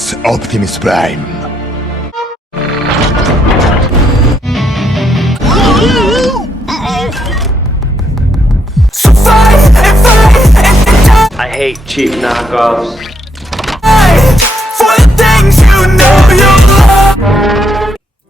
It's Optimus Prime. I hate cheap knockoffs.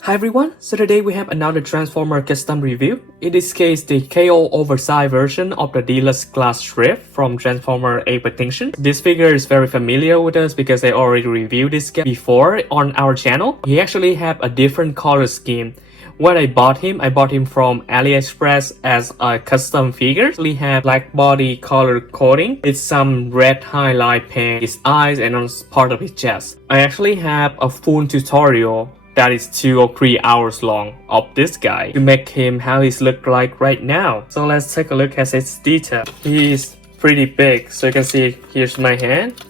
Hi everyone, so today we have another Transformer custom review. In this case, the KO Oversized version of the Deluxe class Strafe from Transformer Extinction. This figure is very familiar with us because I already reviewed this guy before on our channel. He actually have a different color scheme. When I bought him from AliExpress as a custom figure. He have black body color coding with some red highlight paint, his eyes and on part of his chest. I actually have a full tutorial that is 2 or 3 hours long of this guy to make him how he's look like right now. So let's take a look at his detail. He is pretty big, so you can see here's my hand,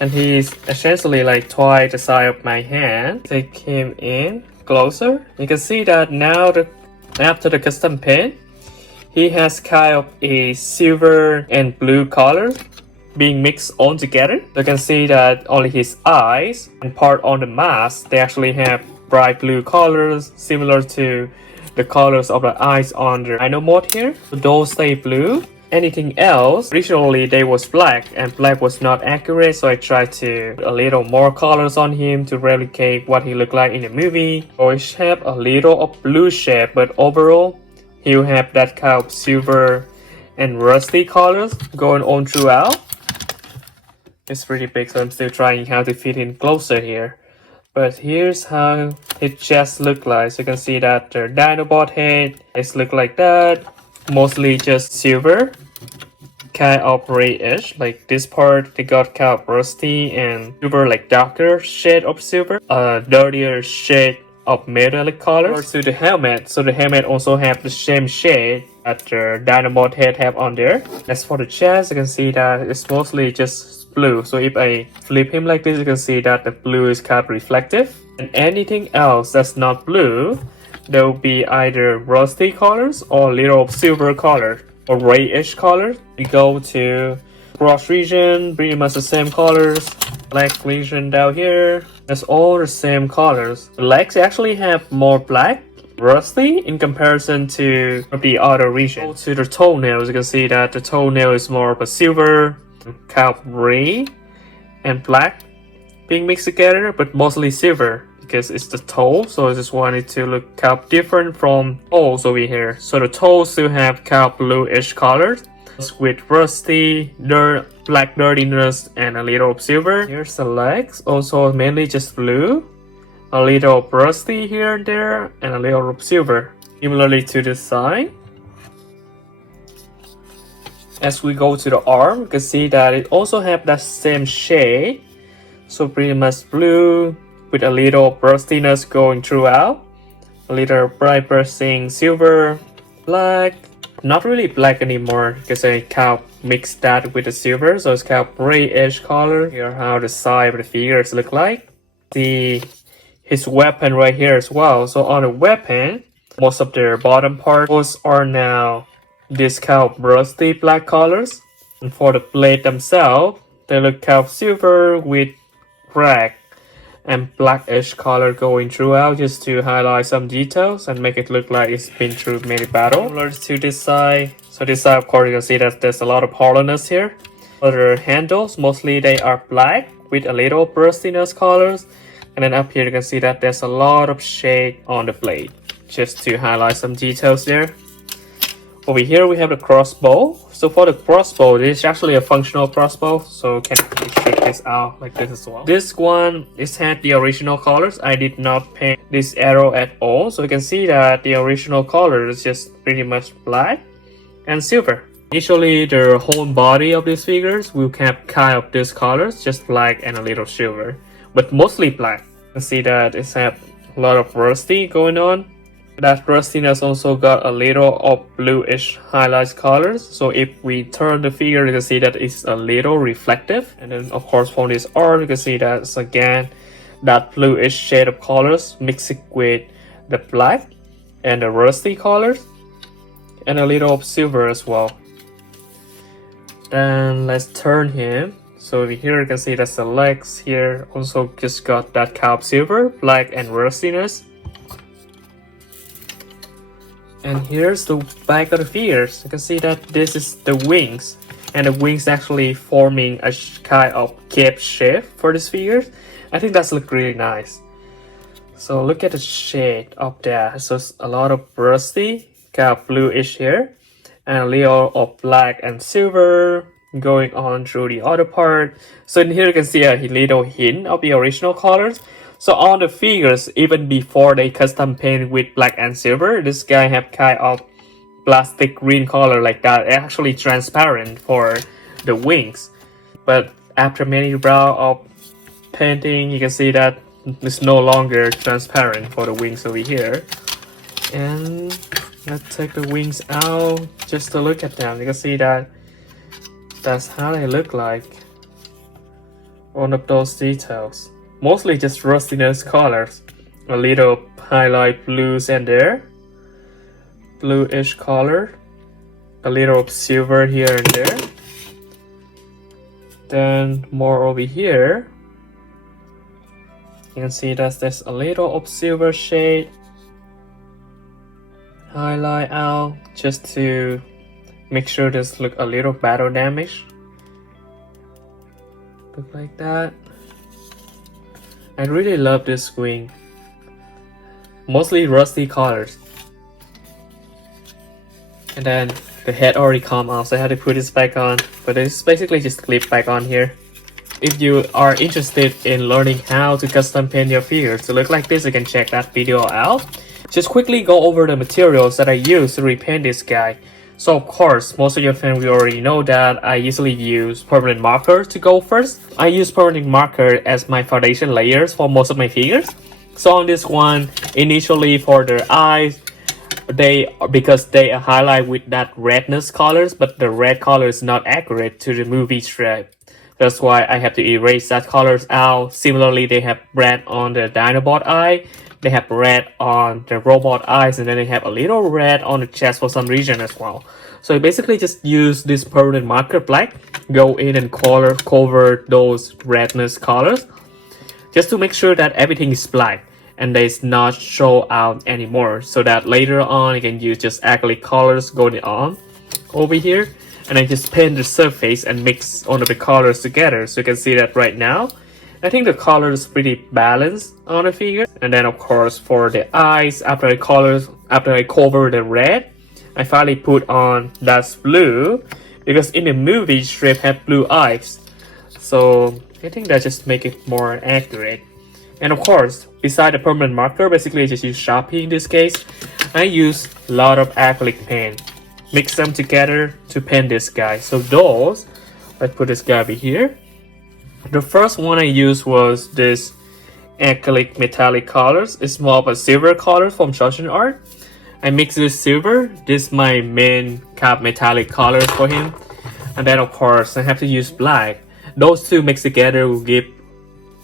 and he's essentially like twice the size of my hand. Take him in closer. You can see that now after the custom paint, he has kind of a silver and blue color being mixed all together. You can see that only his eyes and part on the mask, they actually have bright blue colors similar to the colors of the eyes on the Dinobot here. So those stay blue. Anything else, originally they was black and black was not accurate, so I tried to put a little more colors on him to replicate what he looked like in the movie. Or he have a little of blue shape, but overall he'll have that kind of silver and rusty colors going on throughout. It's pretty big, so I'm still trying how to fit in closer here. But here's how it just look like. So you can see that the Dinobot head is look like that. Mostly just silver, kind of grayish. Like this part, they got kind of rusty and silver, like darker shade of silver. A dirtier shade of metallic colors to the helmet. So the helmet also have the same shade that the Dinobot head have on there. As for the chest, you can see that it's mostly just blue. So if I flip him like this, you can see that the blue is kind of reflective. And anything else that's not blue, there will be either rusty colors or little silver color or grayish color. We go to cross region, pretty much the same colors. Black region down here, that's all the same colors. The legs actually have more black, rusty in comparison to the other region. Go to the toenails, you can see that the toenail is more of a silver, kind of gray and black being mixed together, but mostly silver because it's the toe. So I just wanted to look kind of different from toes over here. So the toes still have kind of bluish colors with rusty, black dirtiness and a little of silver. Here's the legs, also mainly just blue, a little of rusty here and there, and a little of silver. Similarly to the side. As we go to the arm, you can see that it also have that same shade. So pretty much blue with a little rustiness going throughout. A little bright bursting silver, black. Not really black anymore because I kind of mixed that with the silver. So it's kind of grayish color. Here how the side of the figures look like. See his weapon right here as well. So on the weapon, most of their bottom parts are now this kind of rusty black colors. And for the blade themselves, they look kind of silver with black and blackish color going throughout, just to highlight some details and make it look like it's been through many battles. Similar to this side, so this side of course you can see that there's a lot of hollowness here. Other handles, mostly they are black with a little rustiness colors, and then up here you can see that there's a lot of shade on the blade, just to highlight some details there. Over here we have the crossbow. So for the crossbow, this is actually a functional crossbow, so can we check this out like this as well. This one is had the original colors. I did not paint this arrow at all, so you can see that the original color is just pretty much black and silver. Initially, the whole body of these figures will have kind of these colors, just black and a little silver, but mostly black. You can see that it's had a lot of rusty going on. That rustiness also got a little of bluish highlights colors. So if we turn the figure, you can see that it's a little reflective. And then of course from this arm, you can see that it's again that bluish shade of colors mixing with the black and the rusty colors and a little of silver as well. Then let's turn him. So over here you can see that's the legs here. Also just got that cab silver, black and rustiness. And here's the back of the figures. You can see that this is the wings. And the wings actually forming a kind of cape shape for this figure. I think that's look really nice. So look at the shade of that. So it's a lot of rusty, kind of bluish here. And a little of black and silver going on through the other part. So in here you can see a little hint of the original colors. So on the figures, even before they custom paint with black and silver, this guy have kind of plastic green color like that, actually transparent for the wings. But after many rounds of painting, you can see that it's no longer transparent for the wings over here. And let's take the wings out just to look at them. You can see that that's how they look like. One of those details. Mostly just rustiness colors. A little highlight blues in there. Bluish color. A little of silver here and there. Then more over here. You can see that there's a little of silver shade. Highlight out just to make sure this look a little battle damage. Look like that. I really love this wing. Mostly rusty colors. And then the head already come off, so I had to put this back on. But it's basically just clip back on here. If you are interested in learning how to custom paint your figures to look like this, you can check that video out. Just quickly go over the materials that I use to repaint this guy. So of course, most of your fans will already know that I usually use permanent marker to go first. I use permanent marker as my foundation layers for most of my figures. So on this one, initially for their eyes, because they are highlight with that redness colors, but the red color is not accurate to the movie Strafe. That's why I have to erase that colors out. Similarly, they have red on the Dinobot eye. They have red on the robot eyes, and then they have a little red on the chest for some reason as well. So I basically just use this permanent marker black, go in and cover those redness colors, just to make sure that everything is black and does not show out anymore, so that later on you can use just acrylic colors going on over here, and I just paint the surface and mix all of the colors together. So you can see that right now I think the color is pretty balanced on the figure. And then of course for the eyes, after I cover the red, I finally put on that blue, because in the movie Strafe had blue eyes. So I think that just make it more accurate. And of course, beside the permanent marker, basically I just use Sharpie in this case. I use a lot of acrylic paint. Mix them together to paint this guy. So those, let's put this guy over here. The first one I used was this acrylic metallic colors. It's more of a silver color from Chosen Art. I mix this silver. This is my main cap metallic color for him. And then of course I have to use black. Those two mixed together will give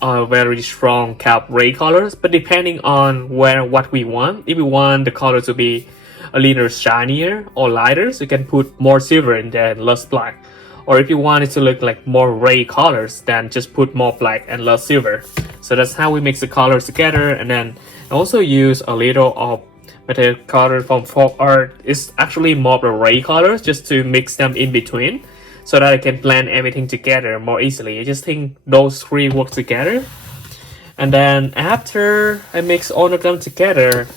a very strong cap gray colors. But depending on what we want, if we want the color to be a little shinier or lighter, so you can put more silver in there and less black. Or if you want it to look like more gray colors, then just put more black and less silver. So that's how we mix the colors together. And then I also use a little of metal color from folk art. It's actually more of the gray colors, just to mix them in between, so that I can blend everything together more easily. I just think those three work together. And then after I mix all of them together,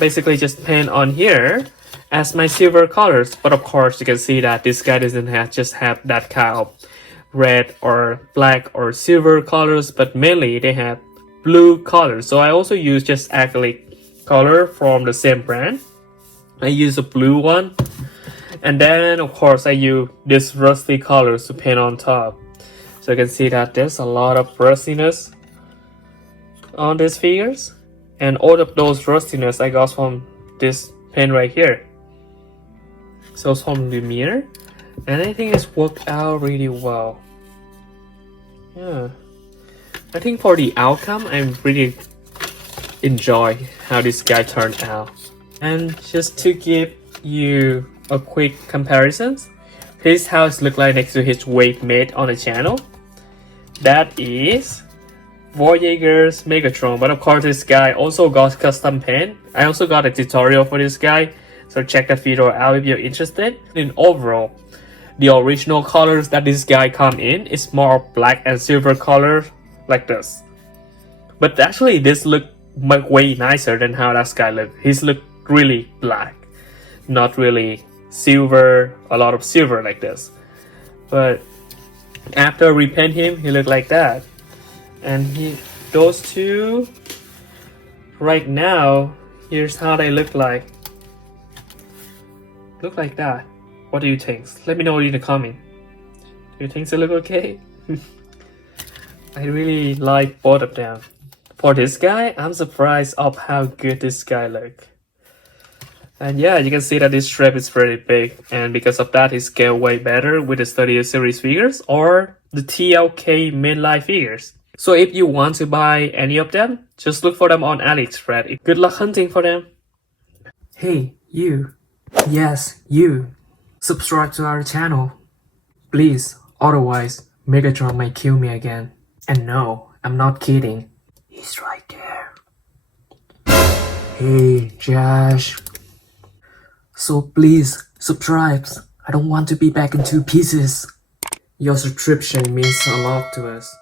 basically just paint on here as my silver colors. But of course you can see that this guy doesn't have that kind of red or black or silver colors, but mainly they have blue colors. So I also use just acrylic color from the same brand. I use a blue one, and then of course I use this rusty colors to paint on top. So you can see that there's a lot of rustiness on these figures, and all of those rustiness I got from this paint right here. So it's from Lumiere, and I think it's worked out really well. Yeah, I think for the outcome, I really enjoy how this guy turned out. And just to give you a quick comparison, here's how it looks like next to his wave mate on the channel. That is Voyager's Megatron, but of course this guy also got custom paint. I also got a tutorial for this guy, so check that video out if you're interested. In overall, the original colors that this guy come in is more black and silver color like this. But actually this look way nicer than how that guy looked. His look really black, not really silver, a lot of silver like this. But after repaint him, he looked like that. And those two right now, here's how they look like. Look like that. What do you think? Let me know in the comment. Do you think they look okay? I really like both of them. For this guy, I'm surprised of how good this guy look. And yeah, you can see that this strip is very big, and because of that, he scaled way better with the 30th series figures or the TLK midlife figures. So if you want to buy any of them, just look for them on AliExpress. Good luck hunting for them. Hey, you. Yes, you. Subscribe to our channel. Please, otherwise, Megatron might kill me again. And no, I'm not kidding. He's right there. Hey, Josh. So please, subscribe. I don't want to be back in 2 pieces. Your subscription means a lot to us.